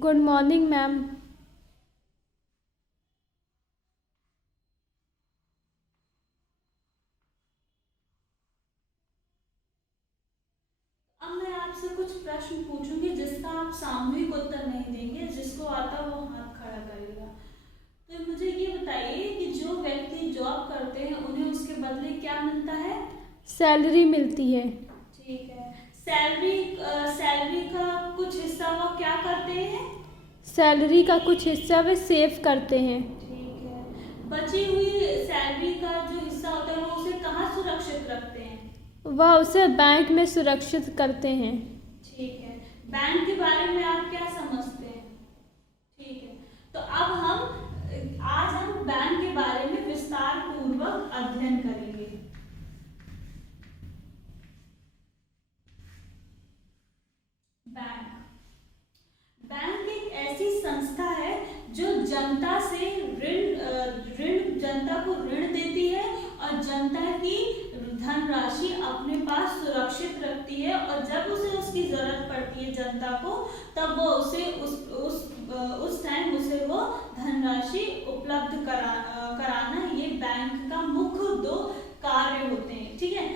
Good morning ma'am. अब मैं आपसे कुछ प्रश्न पूछूंगी जिसका आप सामूहिक उत्तर नहीं देंगे, जिसको आता वो हाथ खड़ा करेगा। तो मुझे ये बताइए कि जो व्यक्ति जॉब करते हैं उन्हें उसके बदले क्या मिलता है? सैलरी मिलती है। ठीक है। सैलरी सैलरी का कुछ हिस्सा वो क्या करते हैं? सैलरी का कुछ हिस्सा वे सेव करते हैं। ठीक है। बची हुई सैलरी का जो हिस्सा होता है वो उसे कहाँ सुरक्षित रखते हैं? वह उसे बैंक में सुरक्षित करते हैं। ठीक है। बैंक के बारे में आप क्या समझते हैं? ठीक है। तो अब आज हम बैंक के बारे में विस्तार पूर्वक अध्ययन करेंगे। बैंक बैंक एक ऐसी संस्था है जो जनता से जनता को ऋण देती है और जनता की धनराशि अपने पास सुरक्षित रखती है, और जब उसे उसकी जरूरत पड़ती है जनता को, तब वो उसे उस टाइम उसे वो धनराशि उपलब्ध कराना, ये बैंक का मुख्य दो कार्य होते हैं। ठीक है।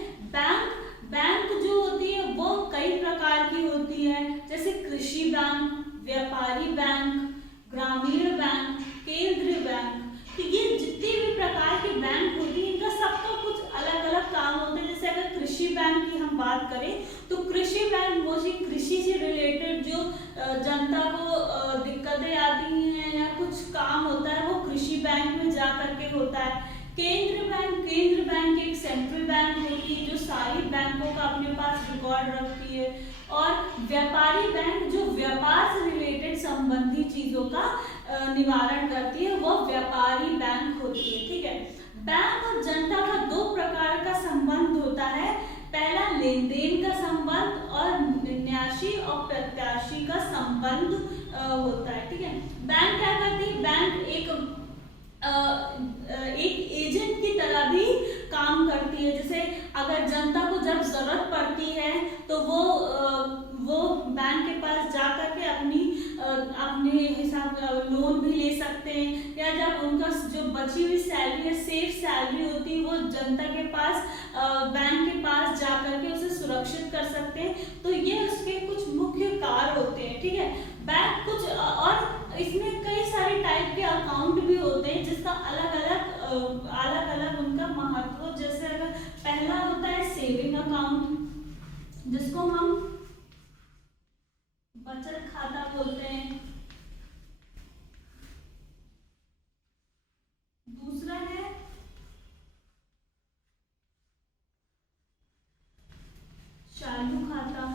बैंक जो होती है वो कई प्रकार की होती है, जैसे कृषि बैंक, व्यापारी बैंक, ग्रामीण बैंक, केंद्रीय बैंक। तो ये जितने भी प्रकार के बैंक होती है इनका सबका कुछ अलग अलग काम होते हैं। जैसे अगर कृषि बैंक की हम बात करें तो कृषि बैंक मोस्टली कृषि से रिलेटेड जो जनता को दिक्कतें आती हैं या कुछ काम होता है वो कृषि बैंक में जा करके होता है। केंद्र बैंक एक सेंट्रल बैंक होती है जो सारी बैंकों का अपने पास रिकॉर्ड रखती है, और व्यापारी बैंक जो व्यापार से रिलेटेड संबंधी चीजों का निवारण करती है, वो व्यापारी बैंक होती है। ठीक है। बैंक और जनता का दो प्रकार का संबंध होता है। पहला लेन देन का संबंध और न्यासी और प्रत्याशी का संबंध होता है। ठीक है। बैंक क्या करती है? बैंक एक एजेंट की तरह भी काम करती है। जैसे अगर जनता को जब जरूरत पड़ती है तो वो बैंक के पास जा करके अपने हिसाब लोन भी ले सकते हैं, या जब उनका जो बची हुई सैलरी है, सेफ सैलरी होती है, वो जनता के पास बैंक के पास जा करके उसे सुरक्षित कर सकते हैं। तो ये उसके कुछ मुख्य कार्य होते हैं। ठीक है। बैंक कुछ और इसमें कई सारे टाइप के अकाउंट भी होते हैं जिसका अलग अलग उनका महत्व। जैसे अगर पहला होता है सेविंग अकाउंट, जिसको हम बचत खाता बोलते हैं। दूसरा है चालू खाता।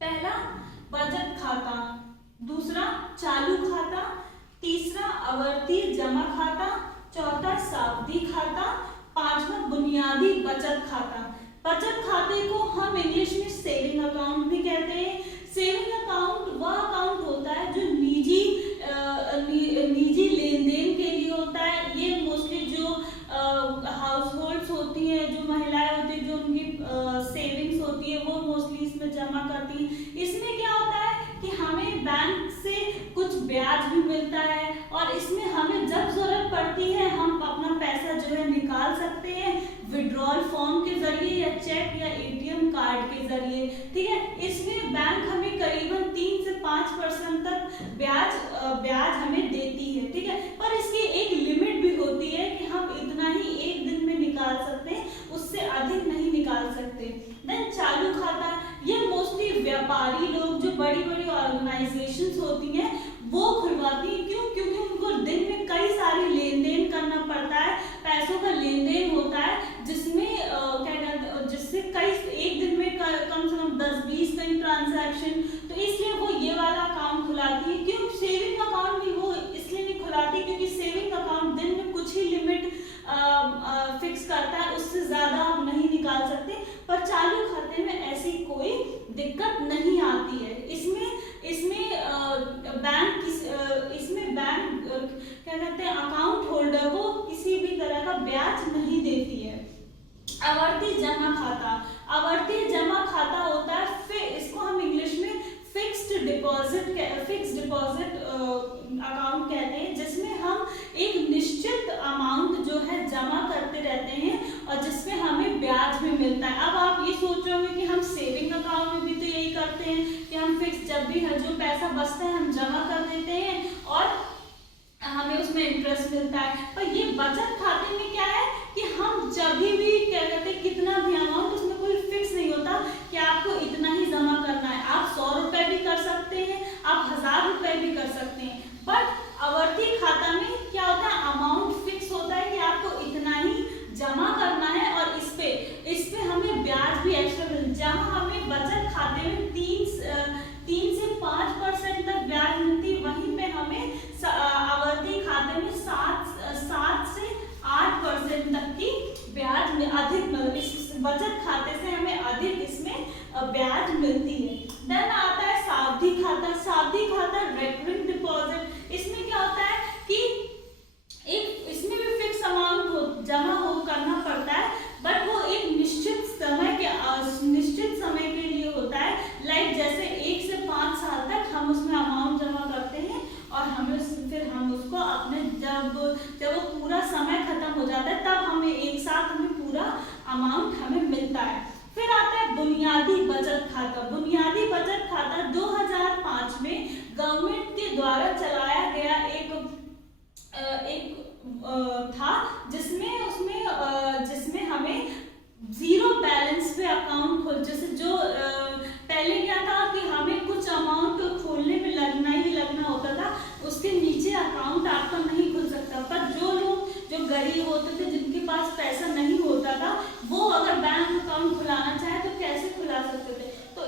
पहला बचत खाता, दूसरा चालू खाता, तीसरा आवर्ती जमा खाता, चौथा सावधि खाता, पांचवा बुनियादी बचत खाता। बचत खाते को हम इंग्लिश में सेविंग अकाउंट भी कहते हैं। सेविंग अकाउंट वह अकाउंट होता है जो निजी लेन देन के लिए होता है। ये मोस्टली जो हाउस होल्ड्स होती है, जो महिलाएं होती है, जो उनकी सेविंग्स होती है, वो मोस्टली इसमें जमा करती है। इसमें क्या होता है कि हमें बैंक से कुछ ब्याज भी मिलता है, और इसमें हमें जब जरूरत पड़ती है हम अपना पैसा जो है निकाल सकते हैं विड्रॉल फॉर्म के जरिए या चेक या एटीएम कार्ड के जरिए। ठीक है। इसमें बैंक हमें करीबन 3 से 5% तक ब्याज हमें देती है। ठीक है। पर इसकी एक लिमिट भी होती है कि हम इतना ही एक दिन में निकाल सकते हैं, उससे अधिक नहीं निकाल सकते, पर चालू खाते में ऐसी कोई दिक्कत नहीं आती है। इसमें बैंक क्या कहते हैं, अकाउंट होल्डर को किसी भी तरह का ब्याज नहीं देती है। आवर्ती जमा खाता, आवर्ती जमा खाता होता है, फिर इसको हम इंग्लिश में फिक्स्ड डिपॉजिट अकाउंट कहते हैं, जिसमें हम एक निश्चित अमाउंट जो है जमा करते रहते हैं और जिसमें हमें ब्याज भी मिलता है। अब आप ये सोच रहे होंगे कि हम सेविंग अकाउंट में भी तो यही करते हैं कि हम फिक्स, जब भी जो पैसा बचता है हम जमा कर देते हैं और हमें उसमें इंटरेस्ट मिलता है। पर ये बचत खाते में क्या है कि हम जब भी क्या कहते हैं, कितना भी अमाउंट, उसमें कोई फिक्स नहीं होता कि आपको इतना ही जमा करना है। आप 100 रुपए भी कर सकते हैं, आप 1000 रुपए भी कर सकते हैं। बट आवर्ती खाता में क्या होता है, अमाउंट फिक्स होता है कि आपको इतना ही जमा करना है और इस पे हमें ब्याज भी एक्स्ट्रा मिलता है। जहाँ हमें बचत खाते में 3 से 5% तक ब्याज मिलती है, वहीं पे हमें आवर्ती खाते में 7 से 8% तक की ब्याज में अधिक, मतलब इस बचत खाते से हमें अधिक इसमें ब्याज मिलती है। देन आता है सावधि खाता। सावधि खाता रेकरिंग डिपॉजिट। इसमें क्या होता है कि इसमें भी फिक्स अमाउंट जमा करना पड़ता है, बट वो एक निश्चित समय के लिए होता है। लाइक जैसे 1 से 5 साल तक हम उसमें अमाउंट जमा करते हैं और फिर हम उसको अपने जब वो पूरा समय खत्म हो जाता है तब हमें एक साथ पूरा अमाउंट हमें मिलता है। फिर आता है बुनियादी बचत खाता। बुनियादी बचत खाता 2005 में गवर्नमेंट के द्वारा चलाया गया एक था, जिसमें हमें जीरो बैलेंस पे अकाउंट जैसे जो पहले क्या था कि हमें कुछ अमाउंट खोलने में लगना होता था, उसके नीचे अकाउंट आपका नहीं खुल सकता। पर जो लोग जो गरीब होते थे, जिनके पास पैसा नहीं होता था, वो अगर बैंक अकाउंट खुलाना चाहे तो कैसे खुला सकते थे। तो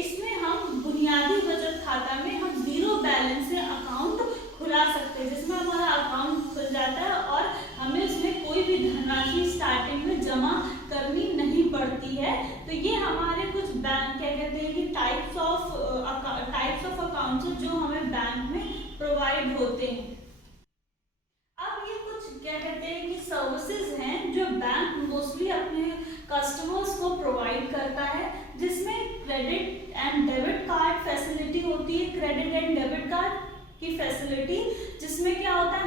इसमें हम बुनियादी बचत खाता में हम जीरो बैलेंस से अकाउंट खुला सकते हैं, जिसमें हमारा अकाउंट खुल जाता है और हमें उसमें कोई भी धनराशि स्टार्टिंग में जमा करनी नहीं पड़ती है। तो ये हमारे कुछ बैंक क्या कहते हैं कि टाइप्स ऑफ अकाउंट्स जो हमें बैंक में प्रोवाइड होते हैं। अब ये कुछ क्या कहते हैं कि सर्विसेज हैं जो बैंक मोस्टली अपने कस्टमर्स को प्रोवाइड करता है, जिसमें credit and debit card facility होती है। क्रेडिट एंड डेबिट कार्ड की फैसिलिटी, जिसमें क्या होता है,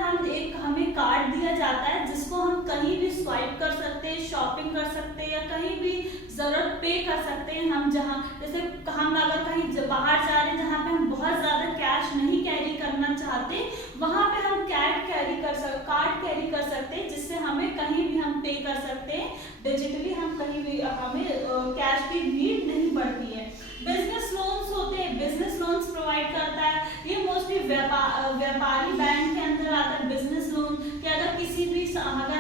हमें कार्ड दिया जाता है जिसको हम कहीं भी स्वाइप कर सकते हैं, शॉपिंग कर सकते हैं या कहीं भी जरूरत पे कर सकते हैं। हम जहाँ जैसे हम अगर कहीं बाहर जा रहे हैं जहाँ पे हम बहुत ज़्यादा कैश नहीं कैरी करना चाहते, वहाँ पे हम कार्ड कैरी कर सकते हैं, जिससे हमें कहीं भी हम पे कर सकते हैं डिजिटली। हम कहीं भी हमें कैश की नीड नहीं पड़ती है। बिजनेस लोन्स होते हैं, बिजनेस लोन्स प्रोवाइड करता है। ये मोस्टली व्यापारी बैंक के अंदर आता है बिजनेस लोन कि अगर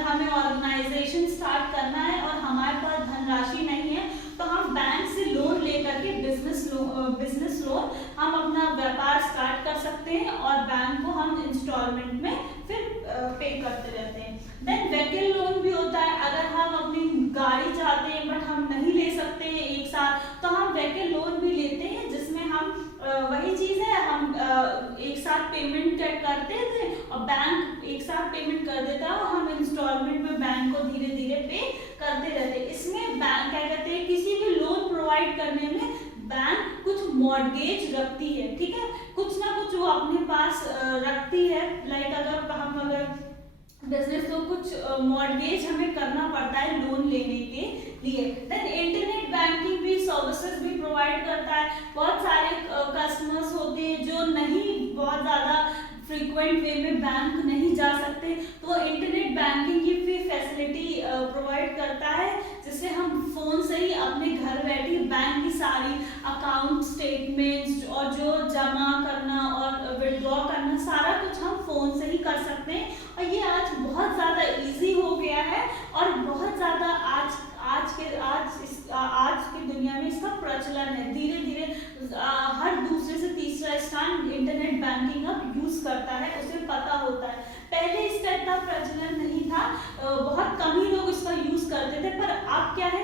हमें ऑर्गेनाइजेशन स्टार्ट करना है और हमारे पास धनराशि नहीं है तो हम बैंक से लोन लेकर के बिजनेस लोन हम अपना व्यापार स्टार्ट कर सकते हैं और बैंक को हम इंस्टॉलमेंट में फिर पे करते रहते हैं। देन व्हीकल लोन भी होता है। अगर हम अपनी गाड़ी चाहते हैं बट हम नहीं ले सकते हैं एक साथ, तो हम व्हीकल लोन भी लेते हैं, जिसमें हम वही चीज़ है, हम एक साथ पेमेंट करते थे और बैंक एक साथ पेमेंट कर देता है और हम इंस्टॉलमेंट में बैंक को धीरे धीरे पे करते रहते हैं। इसमें बैंक क्या कहते हैं, किसी भी लोन प्रोवाइड करने में बैंक कुछ मॉर्गेज रखती है, ठीक है, कुछ ना कुछ वो अपने पास रखती है। लाइक अगर बिजनेस तो कुछ मॉर्गेज हमें करना पड़ता है लोन लेने के लिए। देन इंटरनेट बैंकिंग भी सर्विसेज भी प्रोवाइड करता है। बहुत सारे कस्टमर्स होते हैं जो नहीं बहुत ज़्यादा फ्रीक्वेंट वे में बैंक नहीं जा सकते, तो इंटरनेट बैंकिंग की भी फैसिलिटी प्रोवाइड करता है, जिससे हम फ़ोन से ही अपने घर बैठे बैंक की सारी अकाउंट स्टेटमेंट्स और जो जमा करना और विड्रॉ करना सारा कुछ हम फ़ोन से ही कर सकते हैं। और ये आज बहुत ज़्यादा इजी हो गया है और बहुत ज़्यादा आज की दुनिया में इसका प्रचलन है। धीरे धीरे हर दूसरे से तीसरा स्थान इंटरनेट बैंकिंग अब यूज़ करता है, उसे पता होता है। पहले इसका इतना प्रचलन नहीं था, बहुत कम ही लोग इसका यूज़ करते थे, पर अब क्या है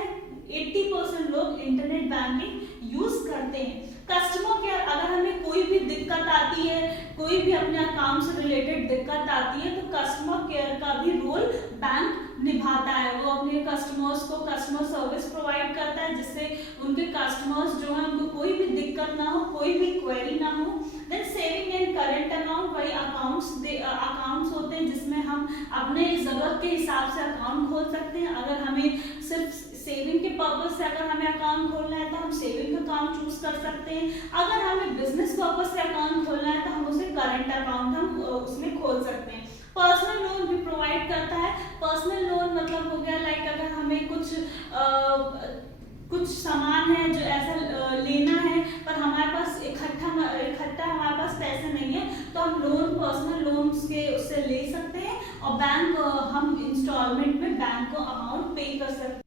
दिक्कत आती है तो कस्टमर केयर का भी रोल बैंक निभाता है। वो अपने कस्टमर्स को कस्टमर सर्विस प्रोवाइड करता है जिससे उनके कस्टमर्स जो है उनको कोई भी दिक्कत ना हो, कोई भी क्वेरी ना हो। Then saving and current account, वही अकाउंट्स होते हैं जिसमें हम अपने ज़रूरत के हिसाब से अकाउंट खोल सकते हैं। अगर हमें सिर्फ सेविंग के पर्पज से अगर हमें अकाउंट खोलना है तो हम सेविंग अकाउंट चूज कर सकते हैं। अगर हमें बिजनेस पर्पज से अकाउंट खोलना है तो हम उसे करंट अकाउंट हम उसमें खोल सकते हैं। पर्सनल लोन भी प्रोवाइड करता है। पर्सनल लोन मतलब हो गया लाइक अगर हमें कुछ सामान है जो ऐसा लेना है पर हमारे पास इकट्ठा हमारे पास पैसे नहीं है तो हम लोन पर्सनल लोन्स के उससे ले सकते हैं और बैंक हम इंस्टॉलमेंट में बैंक को अमाउंट पे कर सकते हैं।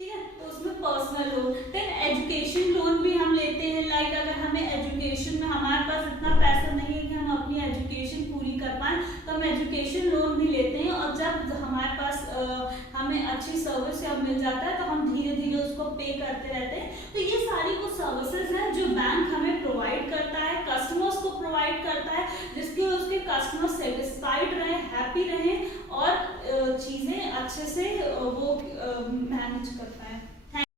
ठीक है, तो उसमें personal loan. Then education loan भी हम लेते हैं। लाइक अगर हमें एजुकेशन में हमारे पास इतना पैसा नहीं है कि हम अपनी एजुकेशन पूरी कर पाएं तो हम एजुकेशन लोन भी लेते हैं और जब हमारे पास हमें अच्छी सर्विस जब मिल जाता है तो हम धीरे धीरे उसको पे करते रहते हैं। तो ये सारी कुछ सर्विसेज हैं जो बैंक हमें प्रोवाइड करता है, कस्टमर्स को प्रोवाइड करता है जिसके उसके कस्टमर सेटिस्फाइड रहे, हैप्पी रहे और चीज़ें अच्छे से वो मैनेज कर पाए।